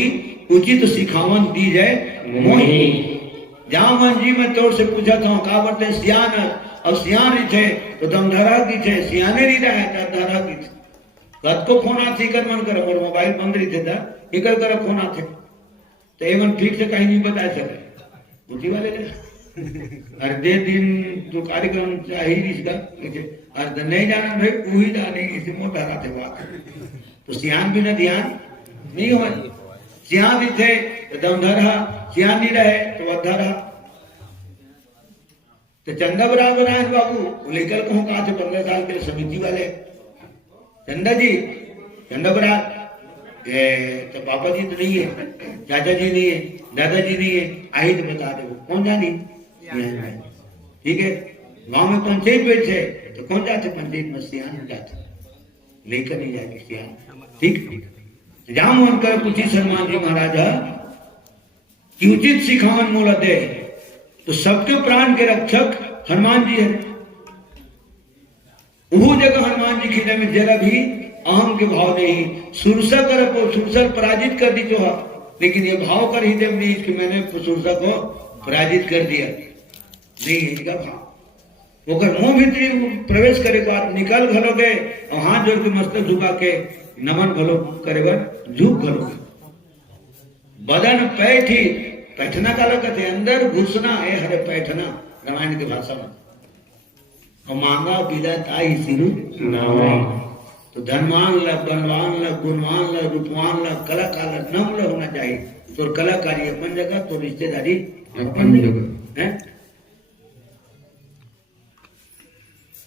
उचित सिखावन दी जाए मोही। जहां मन जी मैं तोड़ से पूछा था कहा बोलते सियान और सियान ही थे तो तुम धरा की थे सियाने नहीं रहे धरा की थे रात को फोन आती कर मन करो और मोबाइल बंद रही थे इकर कर फोन आते तो एवं ठीक से कहीं नहीं बता सके उसी वाले ने अर्धे दिन जो कार्यक्रम चाहिए इसका अर्ध नहीं जाना भाई वही जाने इसी मोटा थे बात तो सियान भी ना ध्यान नहीं हो सियान भी थे तो दम धरा सियान नहीं रहे तो वह धरा तो चंदा बराबर आए बाबू लेकर कहूँ कहा थे 15 साल के समिति वाले चंदा जी चंदा बराबर तो पापा जी तो नहीं है चाचा जी नहीं है दादाजी नहीं है आई तो बता दे कौन जानी ठीक है। गांव में पंचायत बैठे तो कौन जाते पंचायत में सियान जाते लेकर नहीं जाएगी सियान ठीक। जहां मोहन कर पूछी सलमान जी महाराजा कि उचित सिखावन मोला दे तो सबके प्राण के रक्षक हनुमान जी है। वो जगह हनुमान जी खिले में जरा भी अहम के भाव नहीं सुरसा कर सुरसा पराजित कर दी जो लेकिन ये भाव कर ही देव नहीं कि मैंने सुरसा को पराजित कर दिया नहीं इसका भाव वो कर मुंह भीतरी प्रवेश करे बाद निकल घलो गए और हाथ जोड़ के मस्तक झुका के नमन घलो करे बाद झुक घलो बदन पैठी पैठना का लगते अंदर घुसना है हरे पैठना रामायण की भाषा में और मांगा बिदा ताई सिरु तो धनवान ला बलवान ला गुणवान ला रूपवान ला कलाकार ला नम ला होना चाहिए। तो कलाकारी अपन जगह तो रिश्तेदारी अपन जगह है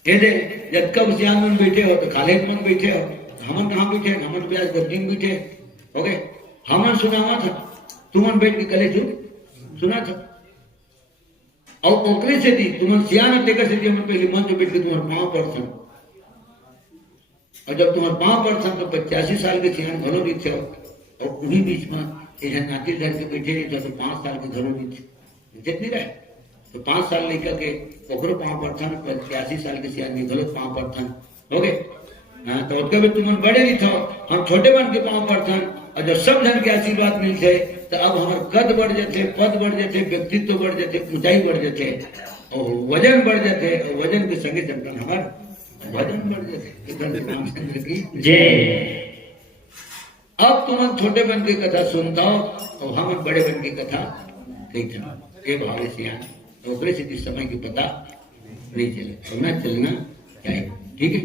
ये दे जब कब सियान में बैठे हो तो खाले मन बैठे हो हमन कहाँ बैठे हमन ब्याज गद्दी में बैठे हो गए हमन सुनावा था तुमन बैठ के कले थे सुना था और ओकरे से दी तुमन सियान टेकर से दी हमन पहले मन जो बैठ के तुम्हारे पाँव पड़ता और जब तुम्हारे पाँव पड़ता तो 85 साल के सियान घरों नहीं थे और उन्हीं बीच में एक नाती धर के बैठे नहीं थे तो 5 साल के घरों नहीं थे जितनी रहे तो 5 साल लेकर के ओकरो पाँव पड़ता 85 साल के सियान के गलत पाँव पड़ता हो गए हाँ तो उसके भी तुम बड़े नहीं था हम छोटे बन के पाँव पड़ता और जब सब जन के आशीर्वाद मिलते तो अब हमारे कद बढ़ जाते पद बढ़ जाते व्यक्तित्व बढ़ जाते ऊंचाई बढ़ जाते और वजन बढ़ जाते और वजन के संगे चमकन हमार वजन बढ़ जाते रामचंद्र की जय। अब तुम छोटे बन की कथा सुनता हो और हम बड़े बन की कथा कहते ये भाव से यहाँ ओकरे से किस समय की पता नहीं चले और न चलना चाहिए। ठीक है,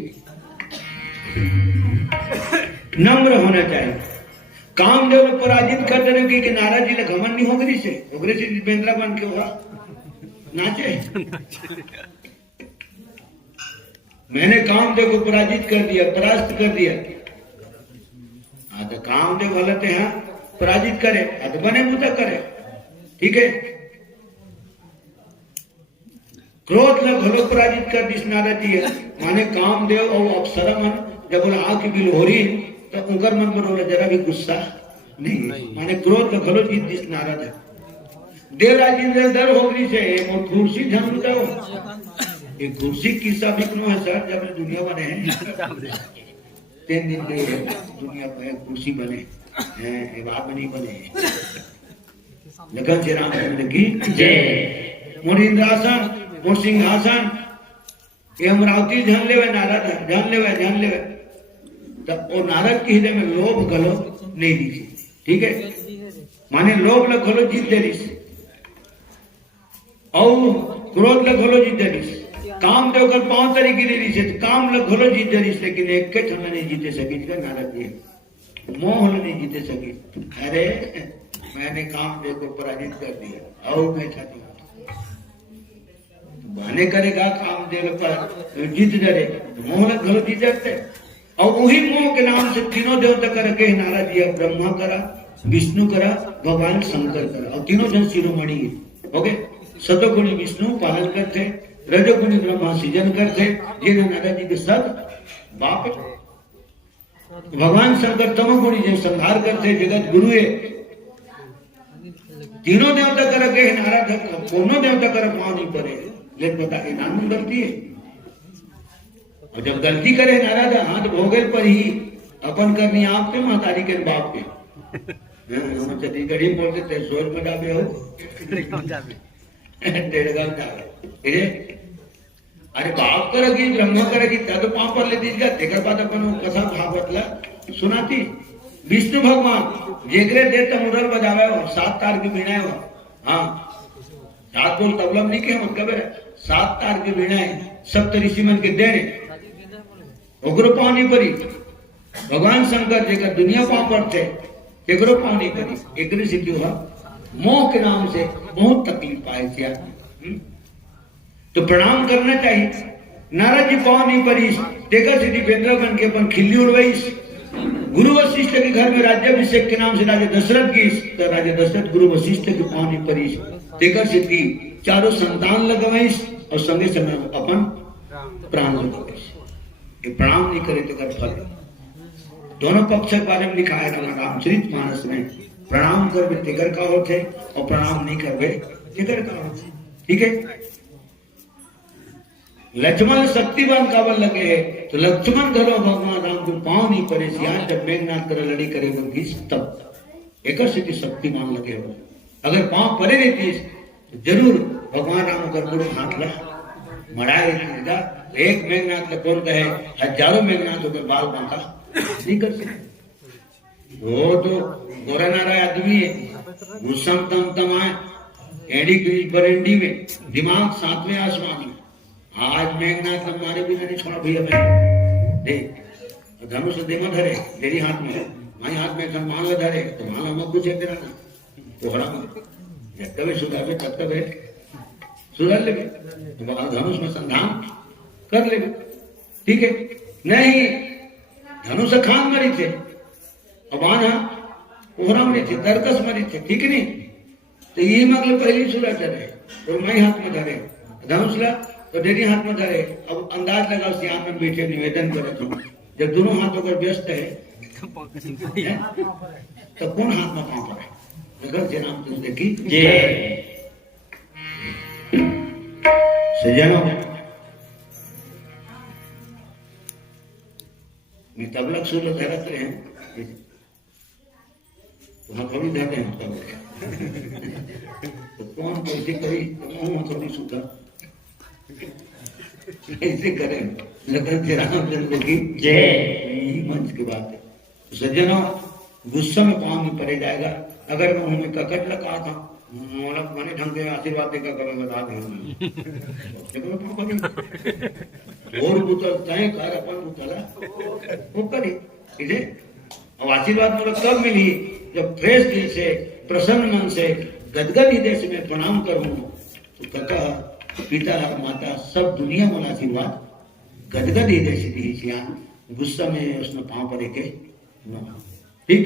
नम्र होना चाहिए। कामदेव को पराजित कर देने की नाराज जी ने घमंड नहीं होगी से ओकरे से बेंद्रा बन के होगा नाचे। मैंने कामदेव को पराजित कर दिया, परास्त कर दिया। हाँ तो कामदेव गलत है, हाँ पराजित करे, हाँ तो बने मुता करे। ठीक है, क्रोध लग घलो पराजित कर दिस नारद जी है। माने कामदेव और अप्सरा मन जब बोला आँख बिल हो रही तो उनकर मन पर बोला जरा भी गुस्सा नहीं। माने क्रोध लग घलो जीत दिस नारद है। देवराज इंद्र हो गई से और कुर्सी झम जाओ। ये कुर्सी किस्सा भी क्यों है सर, जब दुनिया बने हैं 3 दिन के दुनिया पर कुर्सी बने हैं, बाप नहीं बने। लखन श्री रामचंद्र की जय। मोर इंद्रासन मोर सिंहासन ये अमरावती जान ले नारद जान ले तब और नारद के हृदय में लोभ गलो नहीं दी। ठीक है, माने लोभ ल घलो जीत दे रही और क्रोध ल घलो जीत दे रही। काम देव कर 5 तरीके ले रही से काम ल घलो जीत दे रही, लेकिन एक के ठंडा नहीं जीते सकी नारद जी मोह नहीं जीते सकी। अरे मैंने कामदेव को पराजित कर दिया और मैं चाहती हूँ बहाने करेगा कामदेव पर जीत डरे मोह घलो जीत जाते। और वही मोह के नाम से तीनों देवता करके नारद जी ब्रह्मा करा, विष्णु करा, भगवान शंकर करा और तीनों जन शिरोमणि हो गए। सतोगुणी विष्णु पालन करते, रजोगुणी ब्रह्मा सृजन करते, ये नारद जी के सब बाप। भगवान शंकर तमोगुणी जो संहार करते, जगत गुरु है। तीनों देवता करके नारद दोनों देवता कर पाँव नहीं पड़े, लेकिन बता के नाम गलती है। और जब गलती करे नारद हाथ भोगल पर ही अपन करनी आपके महतारी के बाप के छत्तीसगढ़ी बोलते थे सोच में डाबे हो डेढ़ गांव जावे। अरे बाप करेगी ब्रह्मा करेगी तब पाँव पर ले दीजिएगा। देखा बात अपन कथा भागवतला सुनाती। विष्णु भगवान जेकरे देता मुरल बजावे हो 7 तार की बीणा हो। हाँ 7 बोल तबला नहीं के मतलब 7 तार की बीणा है सप्त ऋषि मन के देने ओकरो पाँव नहीं पड़ी। भगवान शंकर जेकर दुनिया पाँव पर थे एकरो पाँव नहीं पड़ी। एक सिद्धि हुआ मोह के नाम से बहुत तकलीफ पाए थे। तो प्रणाम करना चाहिए। नारद जी पाँव नहीं पड़ी, देखा सिद्धि बेंद्रा बन के अपन खिल्ली उड़वाई। गुरु वशिष्ठ के घर में राज्याभिषेक के नाम से राजा दशरथ की तो राजा दशरथ गुरु वशिष्ठ के पाँव नहीं पड़ी। देखा सिद्धि चारों संतान लगवाई और संगे संगे अपन प्राण लगवाई। ये प्रणाम नहीं करे तो कर फल। दोनों पक्ष के बारे में लिखा है कि रामचरित मानस में प्रणाम कर तिगर का होते और प्रणाम नहीं कर तिगर का होते। ठीक है, लक्ष्मण शक्तिवान कावल लगे है तो लक्ष्मण घरो भगवान राम को पाँव नहीं पड़े। सियान जब मेघनाथ कर लड़ी करे तब एक स्थिति शक्तिमान लगे हो। अगर पाँव पड़े रहती तो जरूर भगवान राम कर गुरु हाथ ला मराए देगा। एक मेघनाथ का कौन कहे हजारों मेघनाथ होकर बाल बांका नहीं कर सकते। वो तो गोरा नारा आदमी है, गुस्सा तम तमाए एडी बरेंडी में दिमाग 7वें आसमान में। आज मेघनाथ हमारे भी नहीं छोड़ा भैया मैं देख धनुष देमा धरे तेरी हाथ में माई हाथ में सम्मान ला धरे तो मान हम कुछ है तेरा तो हड़ा जब कभी सुधार में तब तक सुधार लेंगे तो धनुष में संधान कर ले। ठीक है, नहीं धनुष खान मरी थे अब आना कोहरा मरी थे दरकस मरी थे। ठीक नहीं, तो ये मतलब पहली सूरत है और मैं हाथ में धरे धनुष ला तो डेरी हाथ में धरे। अब अंदाज लगाओ सियान में बैठे निवेदन करे तो जब दोनों हाथों पर व्यस्त है तो कौन हाथ में पाँव पड़े। अगर जनाब तुम देखी सजनों तबलक सूरत धरते हैं तो हम थोड़ी धरते हैं तो कौन कैसे करी तो थोड़ी सुधा ऐसे करें लखन श्री रामचंद्र की जय। यही मंच की बात है। तो सज्जनों, गुस्सा में पाँव में पड़े जाएगा। अगर मैं मुंह में ककट लगा था, मतलब मैंने ढंग से आशीर्वाद देकर कभी बता दूंगा और उतरता है कार अपन उतरा वो करे इसे। अब आशीर्वाद मतलब कब मिली? जब फ्रेश दिल से, प्रसन्न मन से, गदगद हृदय से मैं प्रणाम करूं तो काका, पिता और माता सब दुनिया में आशीर्वाद गदगद हृदय से दी थी। गुस्सा में उसने पांव पर के ठीक।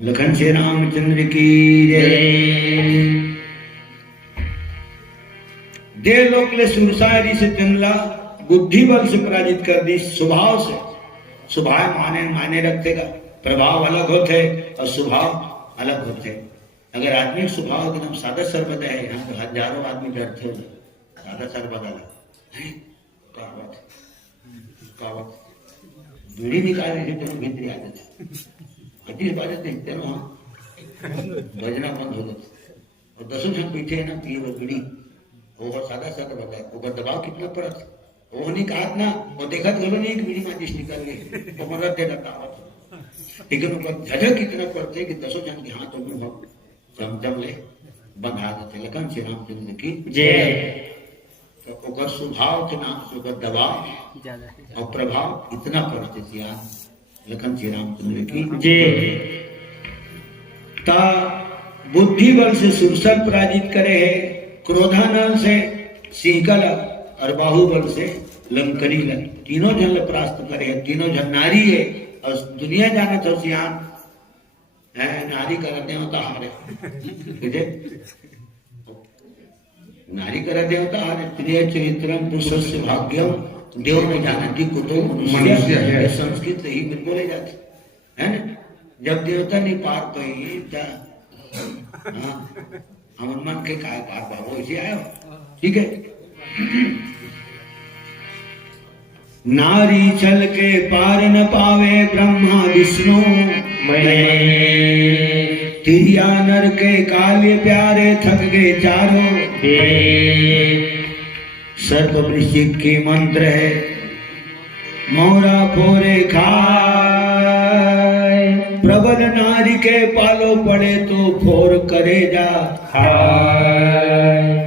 लखन श्री रामचंद्र की जय। दे लोक ले सुरसारी से चंदला, बुद्धि बल से पराजित कर दी स्वभाव से। स्वभाव माने रखतेगा, प्रभाव अलग होते और स्वभाव अलग होते। अगर आदमी स्वभाव एकदम सादा सरबदा है, यहाँ तो हजारों आदमी डरते हो सादा सरबदा कावत बीड़ी निकालने से तेरे भीतरी आदत है, हटी बात देखते ना भजना बंद हो गया। और दसों जन पीछे है ना पिए वो बीड़ी, वो सादा सरबदा है, वो दबाव कितना पड़ा वो नहीं कहा ना, वो देखा तो नहीं कि बीड़ी माचिस निकल गई तो मरद देना कावत। लेकिन ऊपर झटक कितना पड़ते कि दसों जन के हाथों में जम ले बंधा देते। लखन श्री रामचंद्र की जय। तो ओकर स्वभाव के नाम से ओकर दबाव और प्रभाव इतना पड़ते थे यार। लखन श्री रामचंद्र की जय। ता बुद्धि बल से सुरसल पराजित करे है, क्रोधानल से सिंहकल और बाहुबल से लंकरी लग। तीनों जन परास्त करे है। तीनों जन नारी है और दुनिया जाना था सियान नारी का देवता हारे नारी का देवता हारे। प्रिय चरित्रम पुरुषस्य भाग्यम देव में जानती कुतो मनुष्य है। संस्कृत ही में बोले जाते है ना। जब देवता नहीं पार पाई हम मन के काय पार पाओ इसे आयो ठीक है। नारी चल के पार न पावे ब्रह्मा विष्णु तिरिया नर के काव्य प्यारे थक गए चारों। सर्प वृश्चिक के मंत्र है मोरा फोरे खाए। प्रबल नारी के पालो पड़े तो फोर करे जा खाए।